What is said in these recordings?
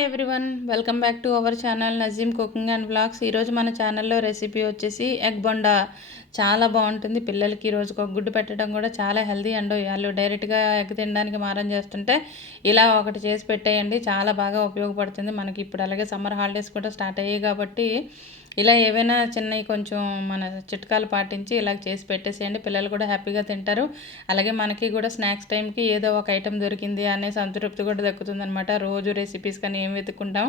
Hi everyone, welcome back to our channel Nazeem cooking and vlogs. ఈరోజు మన ఛానల్లో recipe వచ్చేసి ఎగ్ బొండా. చాలా బాగుంటుంది. పిల్లలకి రోజుకు ఒక గుడ్డు పెట్టడం కూడా చాలా హెల్దీ అండి. వాళ్ళు డైరెక్ట్గా ఎగ్ తినడానికి మారం చేస్తుంటే ఇలా ఒకటి చేసి పెట్టేయండి, చాలా బాగా ఉపయోగపడుతుంది మనకి. ఇప్పుడు అలాగే సమ్మర్ హాలిడేస్ కూడా స్టార్ట్ అయ్యాయి కాబట్టి ఇలా ఏవైనా చిన్నవి కొంచెం మన చిట్కాలు పాటించి ఇలా చేసి పెట్టేసేయండి. పిల్లలు కూడా హ్యాపీగా తింటారు. అలాగే మనకి కూడా స్నాక్స్ టైంకి ఏదో ఒక ఐటెం దొరికింది అనే సంతృప్తి కూడా దక్కుతుందనమాట. రోజు రెసిపీస్ కానీ ఏం వెతుక్కుంటాం,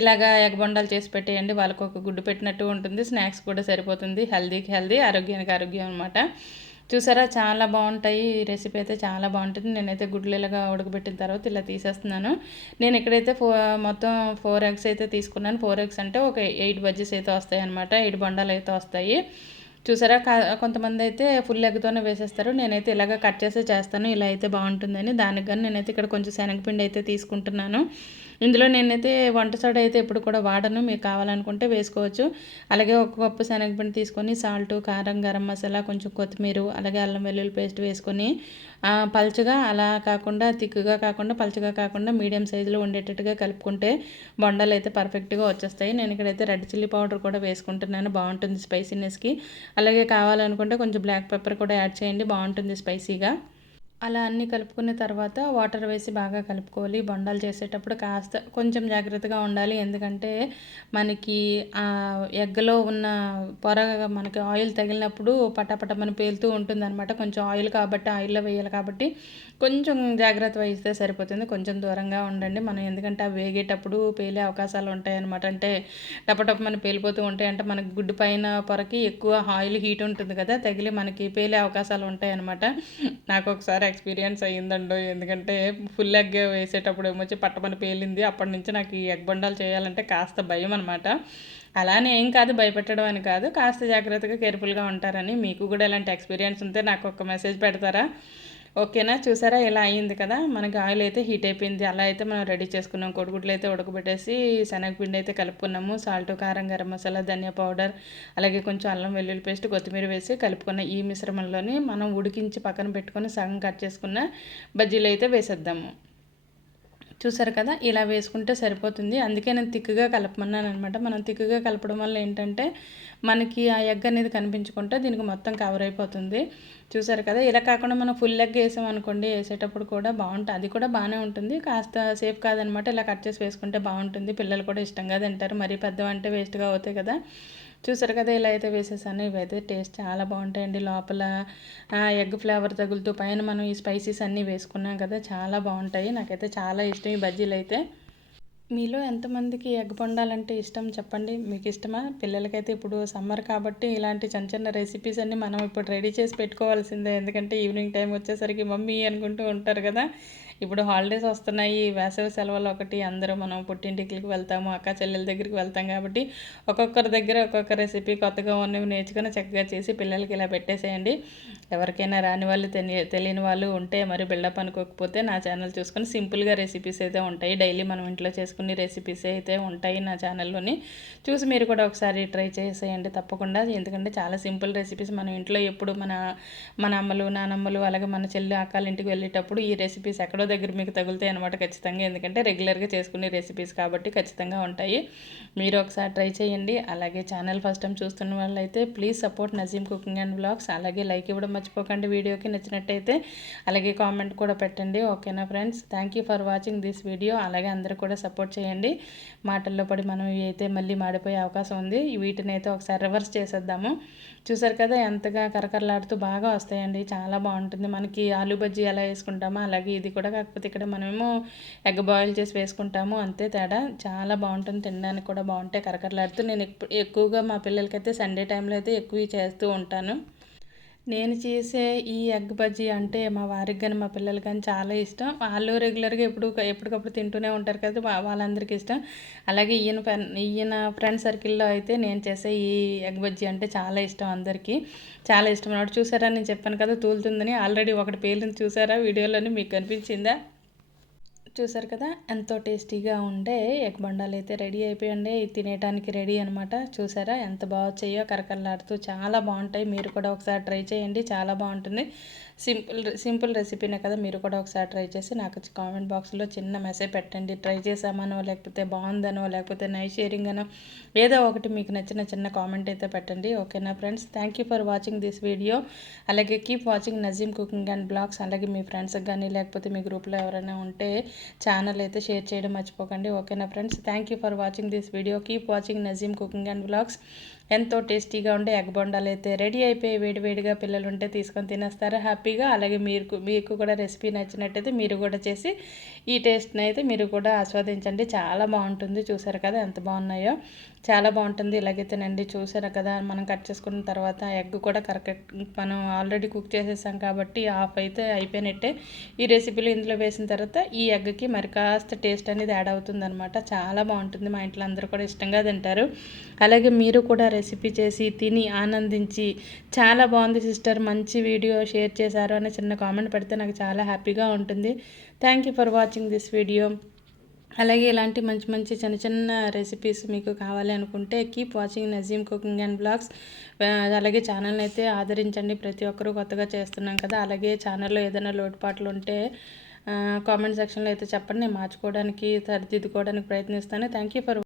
ఇలాగా ఎగ్ బొండాలు చేసి పెట్టేయండి. వాళ్ళకు ఒక గుడ్డు పెట్టినట్టు ఉంటుంది, స్నాక్స్ కూడా సరిపోతుంది. హెల్దీకి హెల్దీ, ఆరోగ్యానికి ఆరోగ్యం అనమాట. చూసారా, చాలా బాగుంటాయి. ఈ రెసిపీ అయితే చాలా బాగుంటుంది. నేనైతే గుడ్లు ఇలాగా ఉడకబెట్టిన తర్వాత ఇలా తీసేస్తున్నాను. నేను ఇక్కడైతే మొత్తం 4 ఎగ్స్ అయితే తీసుకున్నాను. 4 ఎగ్స్ అంటే ఒక 8 బజ్జీస్ అయితే వస్తాయి అనమాట. 8 బొండాలు అయితే వస్తాయి. చూసారా, కొంతమంది అయితే ఫుల్ ఎగ్తోనే వేసేస్తారు. నేనైతే ఇలాగ కట్ చేసే చేస్తాను. ఇలా అయితే బాగుంటుందని దానికి కానీ నేనైతే ఇక్కడ కొంచెం శనగపిండి అయితే తీసుకుంటున్నాను. ఇందులో నేనైతే వంట సోడా అయితే ఎప్పుడు కూడా వాడను, మీకు కావాలనుకుంటే వేసుకోవచ్చు. అలాగే ఒక కప్పు శనగపిండి తీసుకొని సాల్ట్, కారం, గరం మసాలా, కొంచెం కొత్తిమీర, అలాగే అల్లం వెల్లుల్లి పేస్ట్ వేసుకొని పలుచగా, అలా కాకుండా తిక్కుగా కాకుండా పలుచగా కాకుండా మీడియం సైజులో ఉండేటట్టుగా కలుపుకుంటే బొండాలు అయితే పర్ఫెక్ట్గా వచ్చేస్తాయి. నేను ఇక్కడైతే రెడ్ చిల్లీ పౌడర్ కూడా వేసుకుంటున్నాను, బాగుంటుంది స్పైసీనెస్కి. అలాగే కావాలనుకుంటే కొంచెం బ్లాక్ పెప్పర్ కూడా యాడ్ చేయండి, బాగుంటుంది స్పైసీగా. అలా అన్నీ కలుపుకున్న తర్వాత వాటర్ వేసి బాగా కలుపుకోవాలి. బొండాలు చేసేటప్పుడు కాస్త కొంచెం జాగ్రత్తగా ఉండాలి, ఎందుకంటే మనకి ఎగ్లో ఉన్న పొర మనకి ఆయిల్ తగిలినప్పుడు పటాపటమని పేలుతూ ఉంటుందన్నమాట. కొంచెం ఆయిల్ కాబట్టి ఆయిల్లో వేయాలి కాబట్టి కొంచెం జాగ్రత్త వహిస్తే సరిపోతుంది. కొంచెం దూరంగా ఉండండి మనం, ఎందుకంటే అవి వేగేటప్పుడు పేలే అవకాశాలు ఉంటాయన్నమాట. అంటే టపటపమని పేలిపోతూ ఉంటాయి. అంటే మనకి గుడ్డు పైన పొరకి ఎక్కువ ఆయిల్ హీట్ ఉంటుంది కదా, తగిలి మనకి పేలే అవకాశాలు ఉంటాయన్నమాట. నాకు ఒకసారి ఎక్స్పీరియన్స్ అయ్యిందండో, ఎందుకంటే ఫుల్ ఎగ్ వేసేటప్పుడు ఏమొచ్చి పట్టమని పేలింది. అప్పటి నుంచి నాకు ఈ ఎగ్ బొండాలు చేయాలంటే కాస్త భయం అనమాట. అలానే ఏం కాదు, భయపెట్టడం అని కాదు, కాస్త జాగ్రత్తగా కేర్ఫుల్గా ఉంటారని. మీకు కూడా ఇలాంటి ఎక్స్పీరియన్స్ ఉంటే నాకు ఒక మెసేజ్ పెడతారా? ఓకేనా. చూసారా, ఇలా అయ్యింది కదా, మనకి ఆయిల్ అయితే హీట్ అయిపోయింది. అలా అయితే మనం రెడీ చేసుకున్నాం. కోడిగుడ్లు అయితే ఉడకబెట్టేసి శనగపిండి అయితే కలుపుకున్నాము. సాల్ట్, కారం, గరం మసాలా, ధనియా పౌడర్, అలాగే కొంచెం అల్లం వెల్లుల్లి పేస్ట్, కొత్తిమీర వేసి కలుపుకున్న ఈ మిశ్రమంలోని మనం ఉడికించి పక్కన పెట్టుకొని సగం కట్ చేసుకున్న బజ్జీలు అయితే వేసేద్దాము. చూసారు కదా, ఇలా వేసుకుంటే సరిపోతుంది. అందుకే నేను తిక్కుగా కలపమన్నాను అనమాట. మనం తిక్కుగా కలపడం వల్ల ఏంటంటే మనకి ఆ ఎగ్ అనేది కనిపించకుండా దీనికి మొత్తం కవర్ అయిపోతుంది. చూసారు కదా, ఇలా కాకుండా మనం ఫుల్ ఎగ్ వేసామనుకోండి, వేసేటప్పుడు కూడా బాగుంటుంది, అది కూడా బాగానే ఉంటుంది. కాస్త సేఫ్ కాదనమాట. ఇలా కట్ చేసి వేసుకుంటే బాగుంటుంది, పిల్లలు కూడా ఇష్టంగా తింటారు. మరీ పెద్దవంటే వేస్ట్గా అవుతాయి కదా. చూసారు కదా, ఇలా అయితే వేసేసాను. ఇవైతే టేస్ట్ చాలా బాగుంటాయండి. లోపల ఎగ్ ఫ్లేవర్ తగులుతూ పైన మనం ఈ స్పైసీస్ అన్నీ వేసుకున్నాం కదా, చాలా బాగుంటాయి. నాకైతే చాలా ఇష్టం ఈ బజ్జీలు అయితే. మీలో ఎంతమందికి ఎగ్ బొండాలంటే ఇష్టం చెప్పండి. మీకు ఇష్టమా? పిల్లలకైతే ఇప్పుడు సమ్మర్ కాబట్టి ఇలాంటి చిన్న చిన్న రెసిపీస్ అన్నీ మనం ఇప్పుడు రెడీ చేసి పెట్టుకోవాల్సిందే. ఎందుకంటే ఈవినింగ్ టైం వచ్చేసరికి మమ్మీ అనుకుంటూ ఉంటారు కదా. ఇప్పుడు హాలిడేస్ వస్తున్నాయి, వేసవి సెలవులు ఒకటి, అందరూ మనం పుట్టింటికి వెళ్తాము, అక్క చెల్లెల దగ్గరికి వెళ్తాం కాబట్టి ఒక్కొక్కరి దగ్గర ఒక్కొక్క రెసిపీ కొత్తగా ఉన్నవి నేర్చుకుని చక్కగా చేసి పిల్లలకి ఇలా పెట్టేసేయండి. ఎవరికైనా రాని వాళ్ళు తెలియని వాళ్ళు ఉంటే మరి బిల్డప్ అనుకోకపోతే నా ఛానల్ చూసుకొని సింపుల్గా రెసిపీస్ అయితే ఉంటాయి. డైలీ మనం ఇంట్లో చేసుకునే రెసిపీస్ అయితే ఉంటాయి నా ఛానల్లోని. చూసి మీరు కూడా ఒకసారి ట్రై చేసేయండి తప్పకుండా. ఎందుకంటే చాలా సింపుల్ రెసిపీస్. మనం ఇంట్లో ఎప్పుడు మన అమ్మలు, నానమ్మలు, అలాగే మన చెల్లి, అక్కల ఇంటికి వెళ్ళేటప్పుడు ఈ రెసిపీస్ ఎక్కడో దగ్గర మీకు తగులుతాయి అనమాట ఖచ్చితంగా. ఎందుకంటే రెగ్యులర్గా చేసుకునే రెసిపీస్ కాబట్టి ఖచ్చితంగా ఉంటాయి. మీరు ఒకసారి ట్రై చేయండి. అలాగే ఛానల్ ఫస్ట్ టైం చూస్తున్న వాళ్ళైతే please support Nazeem cooking and vlogs. అలాగే లైక్ ఇవ్వడం మర్చిపోకండి వీడియోకి నచ్చినట్టయితే. అలాగే కామెంట్ కూడా పెట్టండి. ఓకేనా friends, thank you for watching this video. అలాగే అందరూ కూడా సపోర్ట్ చేయండి. మాటల్లో పడి మనం ఇవి అయితే మళ్ళీ మాడిపోయే అవకాశం ఉంది. వీటిని అయితే ఒకసారి రివర్స్ చేసేద్దాము. చూసారు కదా, ఎంతగా కరకరలాడుతూ బాగా వస్తాయండి. చాలా బాగుంటుంది. మనకి ఆలూ బజ్జీ ఎలా వేసుకుంటామో అలాగే ఇది కూడా, కాకపోతే ఇక్కడ మనమేమో ఎగ్ బాయిల్ చేసి వేసుకుంటాము, అంతే తేడా. చాలా బాగుంటుంది, తినడానికి కూడా బాగుంటాయి కరకరలాడుతూ. నేను ఎక్కువగా మా పిల్లలకైతే సండే టైంలో అయితే ఎక్కువ చేస్తూ ఉంటాను. నేను చేసే ఈ ఎగ్ బజ్జీ అంటే మా వారికి కానీ మా పిల్లలకి కానీ చాలా ఇష్టం. వాళ్ళు రెగ్యులర్గా ఎప్పటికప్పుడు తింటూనే ఉంటారు కదా, వాళ్ళందరికీ ఇష్టం. అలాగే ఈయన ఫ్రెండ్ సర్కిల్లో అయితే నేను చేసే ఈ ఎగ్ బజ్జీ అంటే చాలా ఇష్టం, అందరికీ చాలా ఇష్టం అన్నమాట. చూసారా, నేను చెప్పాను కదా తూలుతుందని, ఆల్రెడీ ఒకటి పేలింది. చూసారా వీడియోలోని, మీకు కనిపించిందా? చూసారు కదా, ఎంతో టేస్టీగా ఉండే ఎగ్ బొండాలు అయితే రెడీ అయిపోయండి. తినేయడానికి రెడీ అనమాట. చూసారా ఎంత బాగా వచ్చాయో, కరకరలాడుతూ చాలా బాగుంటాయి. మీరు కూడా ఒకసారి ట్రై చేయండి, చాలా బాగుంటుంది. సింపుల్ రెసిపీనే కదా, మీరు కూడా ఒకసారి ట్రై చేసి నాకు కామెంట్ బాక్స్లో చిన్న మెసేజ్ పెట్టండి. ట్రై చేసామనో, లేకపోతే బాగుందనో, లేకపోతే నైస్ షేరింగ్ అనో, ఏదో ఒకటి మీకు నచ్చిన చిన్న కామెంట్ అయితే పెట్టండి. ఓకేనా friends, thank you for watching this video. అలాగే keep watching Nazeem cooking and blogs. అలాగే మీ ఫ్రెండ్స్కి కానీ, లేకపోతే మీ గ్రూప్లో ఎవరైనా ఉంటే ఛానల్ అయితే షేర్ చేయడం మర్చిపోకండి. ఓకేనా friends, thank you for watching this video. Keep watching Nazeem cooking and blogs. ఎంతో టేస్టీగా ఉండే ఎగ్ బొండాలు అయితే రెడీ అయిపోయి వేడివేడిగా పిల్లలు ఉంటే తీసుకొని తినేస్తారు హ్యాపీగా. అలాగే మీకు కూడా రెసిపీ నచ్చినట్టయితే మీరు కూడా చేసి ఈ టేస్ట్ని అయితే మీరు కూడా ఆస్వాదించండి. చాలా బాగుంటుంది. చూసారు కదా ఎంత బాగున్నాయో, చాలా బాగుంటుంది. ఇలాగే తినండి. చూసారు కదా, మనం కట్ చేసుకున్న తర్వాత ఎగ్ కూడా కరెక్ట్ మనం ఆల్రెడీ కుక్ చేసేసాం కాబట్టి హాఫ్ అయితే అయిపోయినట్టే. ఈ రెసిపీలు ఇందులో వేసిన తర్వాత ఈ ఎగ్కి మరి కాస్త టేస్ట్ అనేది యాడ్ అవుతుంది అనమాట. చాలా బాగుంటుంది. మా ఇంట్లో అందరూ కూడా ఇష్టంగా తింటారు. అలాగే మీరు కూడా రెసిపీ చేసి తిని ఆనందించి చాలా బాగుంది సిస్టర్, మంచి వీడియో షేర్ చేశారు అని చిన్న కామెంట్ పెడితే నాకు చాలా హ్యాపీగా ఉంటుంది. Thank you for watching this video. అలాగే ఇలాంటి మంచి మంచి చిన్న చిన్న రెసిపీస్ మీకు కావాలి అనుకుంటే keep watching Nazeem cooking and blogs. అలాగే ఛానల్ని అయితే ఆదరించండి. ప్రతి ఒక్కరూ కొత్తగా చేస్తున్నాం కదా. అలాగే ఛానల్లో ఏదైనా లోటుపాట్లు ఉంటే కామెంట్ సెక్షన్లో అయితే చెప్పండి. నేను మార్చుకోవడానికి, సరిదిద్దుకోవడానికి ప్రయత్నిస్తాను. Thank you for